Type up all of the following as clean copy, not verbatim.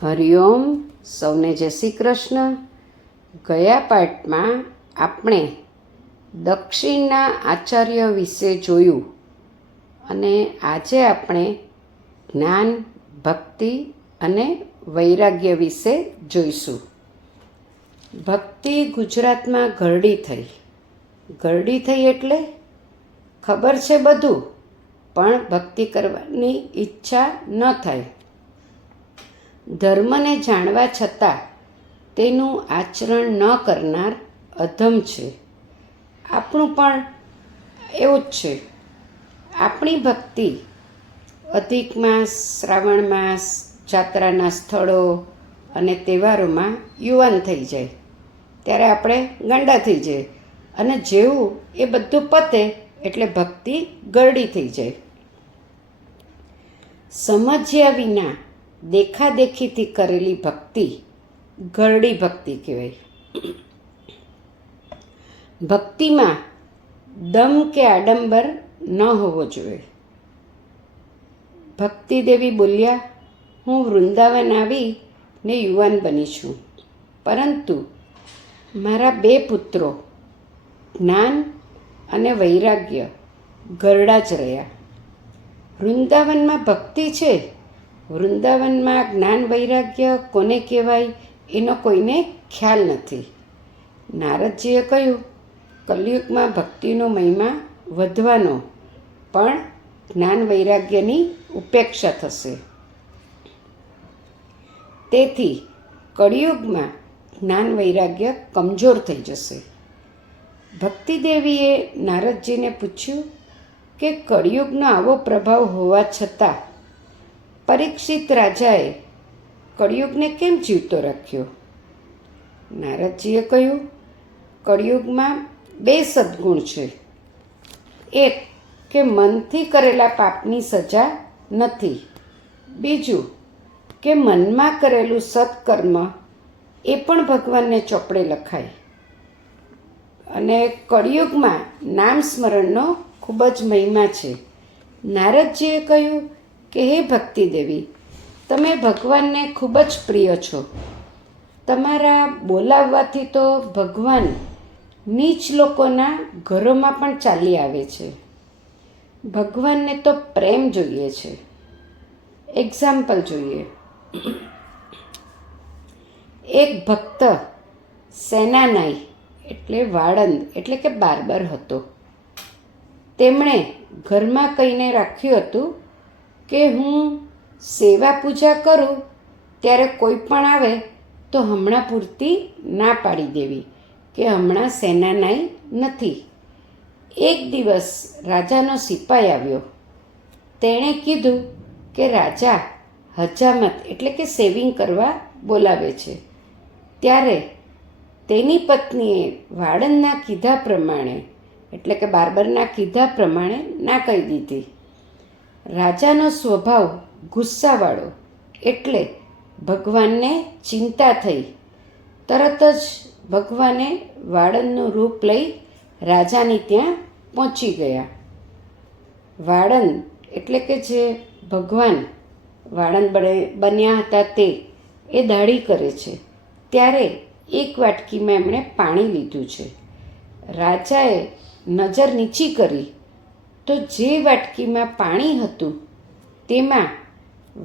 હરિઓમ, સૌને જય શ્રી કૃષ્ણ. ગયા પાઠમાં આપણે દક્ષિણના આચાર્ય વિશે જોયું અને આજે આપણે જ્ઞાન, ભક્તિ અને વૈરાગ્ય વિશે જોઈશું. ભક્તિ ગુજરાતમાં ઘરડી થઈ. ઘરડી થઈ એટલે ખબર છે બધું, પણ ભક્તિ કરવાની ઈચ્છા ન થાય. ધર્મને જાણવા છતાં તેનું આચરણ ન કરનાર અધમ છે. આપણું પણ એવું જ છે. આપણી ભક્તિ અધિક માસ, શ્રાવણ માસ, જાત્રાના સ્થળો અને તહેવારોમાં યુવાન થઈ જાય ત્યારે આપણે ગાંડા થઈ જઈએ અને જેવું એ બધું પતે એટલે ભક્તિ ગરડી થઈ જાય. સમજ્યા વિના દેખાદેખીથી કરેલી ભક્તિ ઘરડી ભક્તિ કહેવાય. ભક્તિમાં દમ કે આડંબર ન હોવો જોઈએ. ભક્તિ દેવી બોલ્યા, હું વૃંદાવન આવી ને યુવાન બની છું, પરંતુ મારા 2 પુત્રો જ્ઞાન અને વૈરાગ્ય ઘરડા જ રહ્યા. વૃંદાવનમાં ભક્તિ છે, વૃંદાવનમાં જ્ઞાન વૈરાગ્ય કોને કહેવાય એનો કોઈને ખ્યાલ નથી. નારદજીએ કહ્યું, કલિયુગમાં ભક્તિનો મહિમા વધવાનો, પણ જ્ઞાન વૈરાગ્યની ઉપેક્ષા થશે. તેથી કળિયુગમાં જ્ઞાન વૈરાગ્ય કમજોર થઈ જશે. ભક્તિદેવીએ નારદજીને પૂછ્યું કે કળિયુગનો આવો પ્રભાવ હોવા છતાં પરીક્ષિત રાજાએ કળિયુગને કેમ જીવતો રાખ્યો? નારદજીએ કહ્યું, કળિયુગમાં 2 સદ્ગુણ છે. એક કે મનથી કરેલા પાપની સજા નથી. બીજું કે મનમાં કરેલું સત્કર્મ એ પણ ભગવાનને ચોપડે લખાય. અને કળિયુગમાં નામ સ્મરણનો ખૂબ જ મહિમા છે. નારદજીએ કહ્યું કે હે ભક્તિ દેવી, તમે ભગવાનને ખૂબ જ પ્રિય છો. તમારા બોલાવવાથી તો ભગવાન નીચ લોકોના ઘરોમાં પણ ચાલી આવે છે. ભગવાનને તો પ્રેમ જોઈએ છે. એક્ઝામ્પલ જોઈએ. એક ભક્ત સેનાનાઈ એટલે વાળંદ એટલે કે બાર્બર હતો. તેમણે ઘરમાં કહીને રાખ્યું હતું કે હું સેવા પૂજા કરું ત્યારે કોઈ પણ આવે તો હમણાં પૂરતી ના પાડી દેવી કે હમણાં સેનાનાઈ નથી. એક દિવસ રાજાનો સિપાઈ આવ્યો. તેણે કીધું કે રાજા હજામત એટલે કે સેવિંગ કરવા બોલાવે છે. ત્યારે તેની પત્નીએ વાળંદના કીધા પ્રમાણે એટલે કે બાર્બરના કીધા પ્રમાણે ના કહી દીધી. રાજાનો સ્વભાવ ગુસ્સાવાળો એટલે ભગવાનને ચિંતા થઈ. તરત જ ભગવાને વાળંદનું રૂપ લઈ રાજાની ત્યાં પહોંચી ગયા. વાળંદ એટલે કે જે ભગવાન વાળંદ બન્યા હતા તે એ દાઢી કરે છે. ત્યારે એક વાટકીમાં એમણે પાણી લીધું છે. રાજાએ નજર નીચી કરી તો જે વાટકીમાં પાણી હતું તેમાં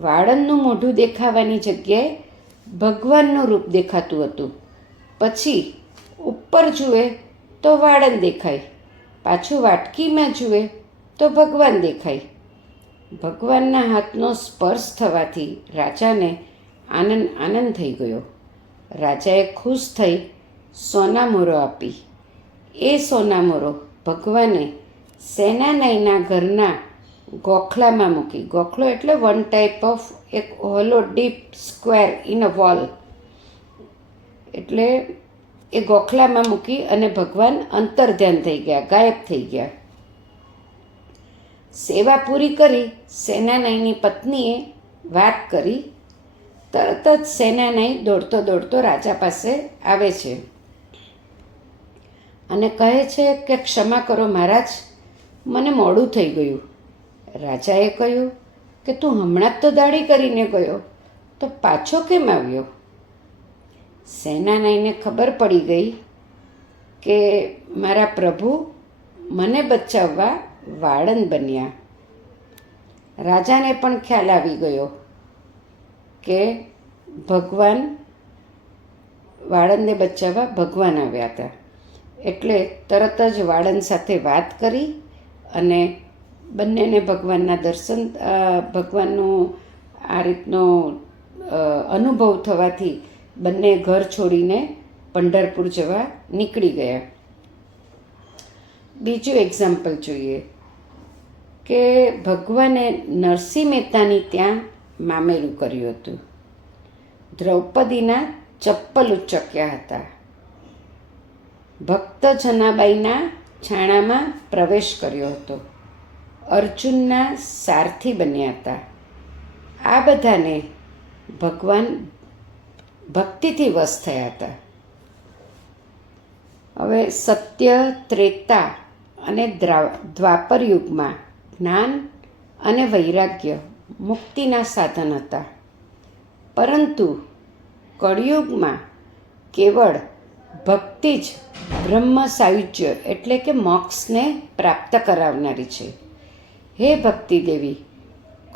વાળંદનું મોઢું દેખાવાની જગ્યાએ ભગવાનનું રૂપ દેખાતું હતું. પછી ઉપર જુએ તો વાળંદ દેખાય, પાછું વાટકીમાં જુએ તો ભગવાન દેખાય. ભગવાનના હાથનો સ્પર્શ થવાથી રાજાને આનંદ થઈ ગયો. રાજાએ ખુશ થઈ સોનામોરો આપી. એ સોનામોરો ભગવાને સેનાનાઈના ઘરના ગોખલામાં મૂકી. ગોખલો એટલે વન ટાઈપ ઓફ એક hollow deep square in a wall. એટલે એ ગોખલામાં મૂકી અને ભગવાન અંતર્ધ્યાન થઈ ગયા, ગાયબ થઈ ગયા. સેવા પૂરી કરી સેનાનાઈની પત્નીએ વાત કરી. તરત જ સેનાનાઈ દોડતો દોડતો રાજા પાસે આવે છે અને કહે છે કે ક્ષમા કરો મહારાજ, મને મોડું થઈ ગયું. રાજાએ કહ્યું કે તું હમણાં જ તો દાઢી કરીને ગયો, તો પાછો કેમ આવ્યો? સેનાનાઈને ખબર પડી ગઈ કે મારા પ્રભુ મને બચાવવા વાળંદ બન્યા. રાજાને પણ ખ્યાલ આવી ગયો કે ભગવાન વાળંદને બચાવવા ભગવાન આવ્યા હતા. એટલે તરત જ વાળંદ સાથે વાત કરી અને બંનેને ભગવાનના દર્શન, ભગવાનનું આ રીતનો અનુભવ થવાથી બંને ઘર છોડીને પંઢરપુર જવા નીકળી ગયા. બીજું એક્ઝામ્પલ જોઈએ કે ભગવાને નરસિંહ મહેતાની ત્યાં મામેરું કર્યું હતું. દ્રૌપદીના ચપ્પલ ઉચક્યા હતા. ભક્ત જનાબાઈના છાણામાં પ્રવેશ કર્યો હતો. અર્જુનના સારથી બન્યા હતા. આ બધાને ભગવાન ભક્તિથી વશ થયા હતા. હવે સત્ય, ત્રેતા અને દ્વાપર યુગમાં જ્ઞાન અને વૈરાગ્ય મુક્તિના સાધન હતા. પરંતુ કળિયુગમાં કેવળ ભક્તિ જ બ્રહ્મ સાયુજ્ય એટલે કે મોક્ષને પ્રાપ્ત કરાવનારી છે. હે ભક્તિ દેવી,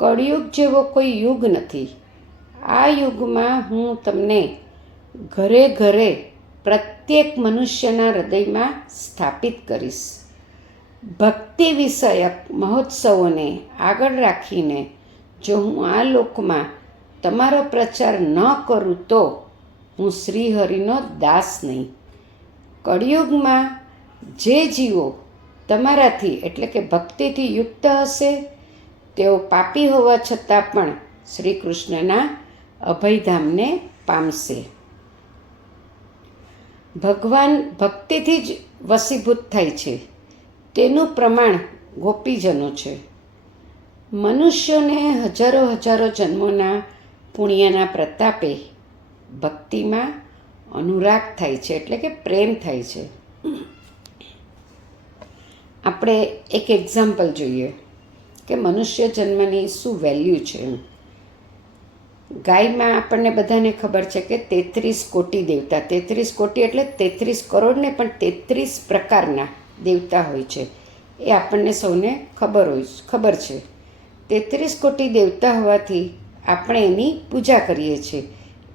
કળિયુગ જેવો કોઈ યુગ નથી. આ યુગમાં હું તમને ઘરે ઘરે પ્રત્યેક મનુષ્યના હૃદયમાં સ્થાપિત કરીશ. ભક્તિ વિષયક મહોત્સવોને આગળ રાખીને જો હું આ લોકમાં તમારો પ્રચાર ન કરું તો હું શ્રીહરિનો દાસ નહીં. કળિયુગમાં જે જીવો તમારાથી એટલે કે ભક્તિથી યુક્ત હશે તેઓ પાપી હોવા છતાં પણ શ્રી કૃષ્ણના અભયધામને પામશે. ભગવાન ભક્તિથી જ વશીભૂત થાય છે તેનું પ્રમાણ ગોપીજનો છે. મનુષ્યોને હજારો હજારો જન્મોના પુણ્યના પ્રતાપે ભક્તિમાં અનુરાગ થાય છે એટલે કે પ્રેમ થાય છે. આપણે એક એક્ઝામ્પલ જોઈએ કે મનુષ્ય જન્મની શું વેલ્યુ છે. ગાયમાં આપણને બધાને ખબર છે કે 33 કોટી દેવતા, 33 કોટી એટલે 33 કરોડ ને પણ 33 પ્રકારના દેવતા હોય છે. એ આપણને સૌને ખબર છે. 33 કોટી દેવતા હોવાથી આપણે એની પૂજા કરીએ છીએ.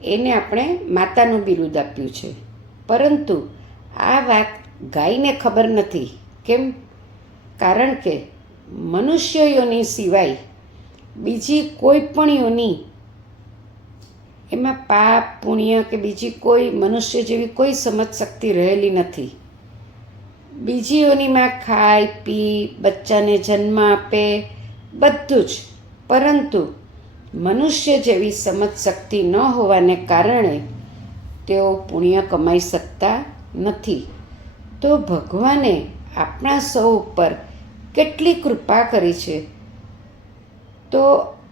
એને આપણે માતાનું બિરુદ આપ્યું છે. પરંતુ આ વાત ગાયને ખબર નથી. કેમ? કારણ કે મનુષ્ય યોનિ સિવાય બીજી કોઈ પણ યોનિ એમાં પાપ પુણ્ય કે બીજી કોઈ મનુષ્ય જેવી કોઈ સમજ શક્તિ રહેલી નથી. બીજી યોનિમાં ખાય પી બચ્ચાને જન્મ આપે બધું જ, પરંતુ મનુષ્ય જેવી સમજ શક્તિ ન હોવાને કારણે તેઓ પુણ્ય કમાઈ શકતા નથી. તો ભગવાને આપણા સૌ ઉપર કેટલી કૃપા કરી છે. તો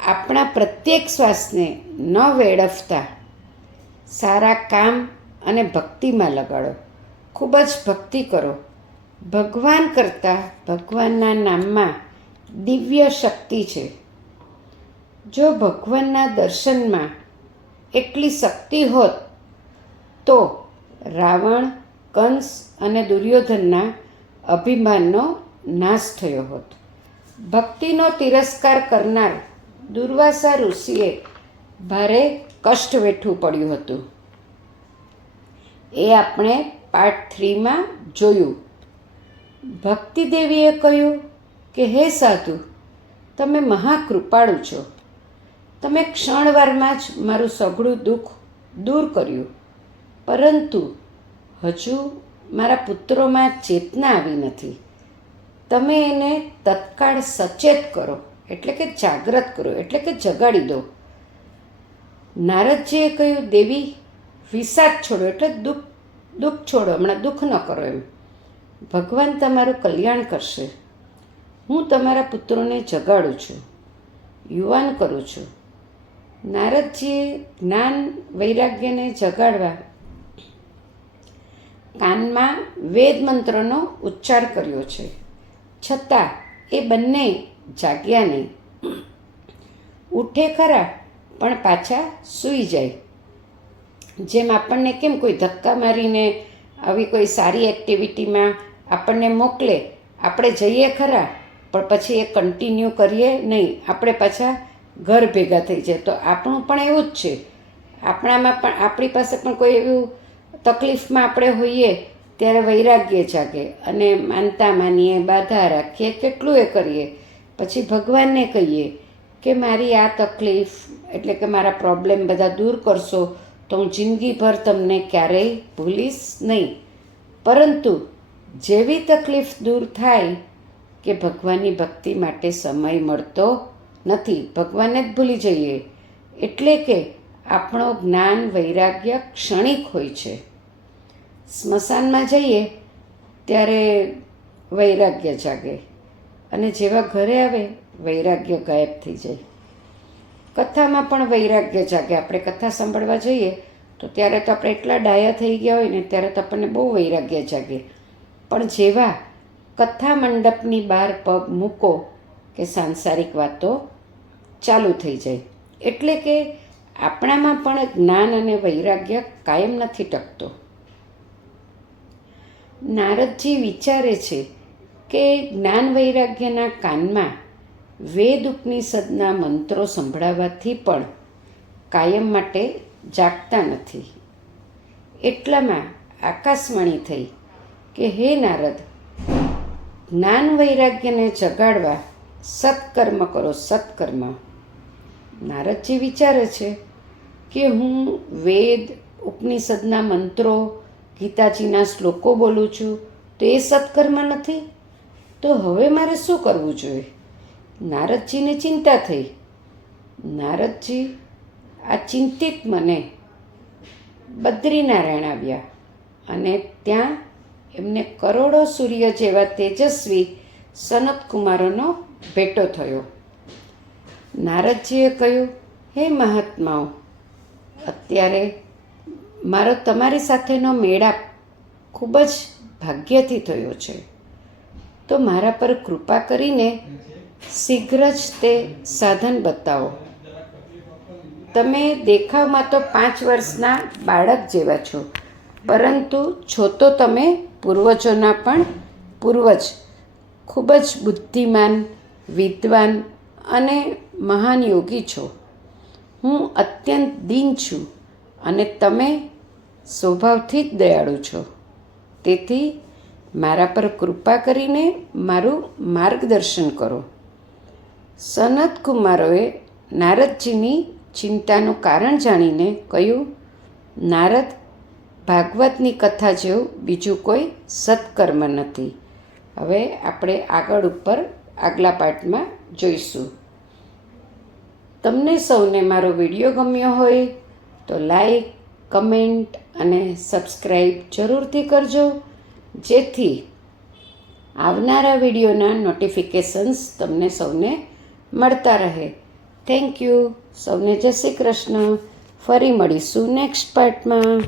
આપણા પ્રત્યેક શ્વાસને ન વેડફતા સારા કામ અને ભક્તિમાં લગાડો. ખૂબ જ ભક્તિ કરો. ભગવાન કરતાં ભગવાનના નામમાં દિવ્ય શક્તિ છે. જો ભગવાનના દર્શનમાં એટલી શક્તિ હોત તો રાવણ, કંસ અને દુર્યોધનના અભિમાનનો નાશ થયો હોત. ભક્તિનો તિરસ્કાર કરનાર દુર્વાસા ઋષિએ ભારે કષ્ટ વેઠવું પડ્યું હતું. એ આપણે પાર્ટ 3માં જોયું. ભક્તિદેવીએ કહ્યું કે હે સાધુ, તમે મહાકૃપાળુ છો. તમે ક્ષણવારમાં જ મારું સઘળું દુઃખ દૂર કર્યું. પરંતુ હજુ મારા પુત્રોમાં ચેતના આવી નથી. તમે એને તત્કાળ સચેત કરો એટલે કે જાગ્રત કરો એટલે કે જગાડી દો. નારદજીએ કહ્યું, દેવી વિષાદ છોડો એટલે દુઃખ છોડો, હમણાં દુઃખ ન કરો એમ. ભગવાન તમારું કલ્યાણ કરશે. હું તમારા પુત્રોને જગાડું છું, યુવાન કરું છું. નારદજીએ જ્ઞાન વૈરાગ્યને જગાડવા કાનમાં વેદ મંત્રનો ઉચ્ચાર કર્યો છે, છતાં એ બંને જાગ્યા નહીં. ઉઠે ખરા પણ પાછા સૂઈ જાય. જેમ આપણને કેમ કોઈ ધક્કા મારીને આવી કોઈ સારી એક્ટિવિટીમાં આપણને મોકલે, આપણે જઈએ ખરા પણ પછી એ કન્ટિન્યુ કરીએ નહીં, આપણે પાછા ઘર ભેગા થઈ જાય. તો આપણું પણ એવું જ છે. આપણામાં પણ આપણી પાસે પણ કોઈ એવું તકલીફમાં આપણે હોઈએ ત્યારે વૈરાગ્ય જાગે અને માનતા માનીએ, બાધા રાખીએ, કેટલું એ કરીએ. પછી ભગવાનને કહીએ કે મારી આ તકલીફ એટલે કે મારા પ્રોબ્લેમ બધા દૂર કરશો તો હું જિંદગીભર તમને ક્યારેય ભૂલીશ નહીં. પરંતુ જેવી તકલીફ દૂર થાય કે ભગવાનની ભક્તિ માટે સમય મળતો નથી, ભગવાનને જ ભૂલી જઈએ. એટલે કે આપણો જ્ઞાન વૈરાગ્ય ક્ષણિક હોય છે. સ્મશાનમાં જઈએ ત્યારે વૈરાગ્ય જાગે અને જેવા ઘરે આવે વૈરાગ્ય ગાયબ થઈ જાય. કથામાં પણ વૈરાગ્ય જાગે. આપણે કથા સાંભળવા જઈએ તો ત્યારે તો આપણે એટલા ડાયા થઈ ગયા હોય ને ત્યારે તો આપણને બહુ વૈરાગ્ય જાગે. પણ જેવા કથા મંડપની બહાર પગ મૂકો કે સાંસારિક વાતો ચાલુ થઈ જાય. એટલે કે આપણામાં પણ જ્ઞાન અને વૈરાગ્ય કાયમ નથી ટકતો. નારદજી વિચારે છે કે જ્ઞાન વૈરાગ્યના કાનમાં વેદ ઉપનિષદના મંત્રો સંભળાવવાથી પણ કાયમ માટે જાગતા નથી. એટલામાં આકાશવાણી થઈ કે હે નારદ, જ્ઞાન વૈરાગ્યને જગાડવા સત્કર્મ કરો, સત્કર્મ. નારદજી વિચારે છે કે હું વેદ ઉપનિષદના મંત્રો, ગીતાજીના શ્લોકો બોલું છું તો એ સત્કર્મ નથી, તો હવે મારે શું કરવું જોઈએ? નારદજીને ચિંતા થઈ. નારદજી આ ચિંતિત મને બદ્રીનારાયણ આવ્યા અને ત્યાં એમને કરોડો સૂર્ય જેવા તેજસ્વી સનતકુમારોનો ભેટો થયો. નારદજીએ કહ્યું, હે મહાત્માઓ, અત્યારે મારો તમારી સાથેનો મેળાપ ખૂબ જ ભાગ્યથી થયો છે, તો મારા પર કૃપા કરીને શીઘ્ર જ તે સાધન બતાવો. તમે દેખાવમાં તો 5 વર્ષના બાળક જેવા છો, પરંતુ છો તો તમે પૂર્વજોના પણ પૂર્વજ, ખૂબ જ બુદ્ધિમાન, વિદ્વાન અને મહાન યોગી છો. હું અત્યંત દીન છું અને તમે સ્વભાવથી જ દયાળુ છો. તેથી મારા પર કૃપા કરીને મારું માર્ગદર્શન કરો. સનતકુમારોએ નારદજીની ચિંતાનું કારણ જાણીને કહ્યું, નારદ, ભાગવતની કથા જેવું બીજું કોઈ સત્કર્મ નથી. હવે આપણે આગલા પાર્ટમાં જોઈશું. તમને સૌને મારો વિડીયો ગમ્યો હોય તો લાઈક, કમેન્ટ અને સબસ્ક્રાઈબ જરૂરથી કરજો, જેથી આવનારા વિડીયોના નોટિફિકેશન્સ તમને સૌને મળતા રહે. Thank you. સૌને જય શ્રી કૃષ્ણ. ફરી મળીશું નેક્સ્ટ પાર્ટમાં.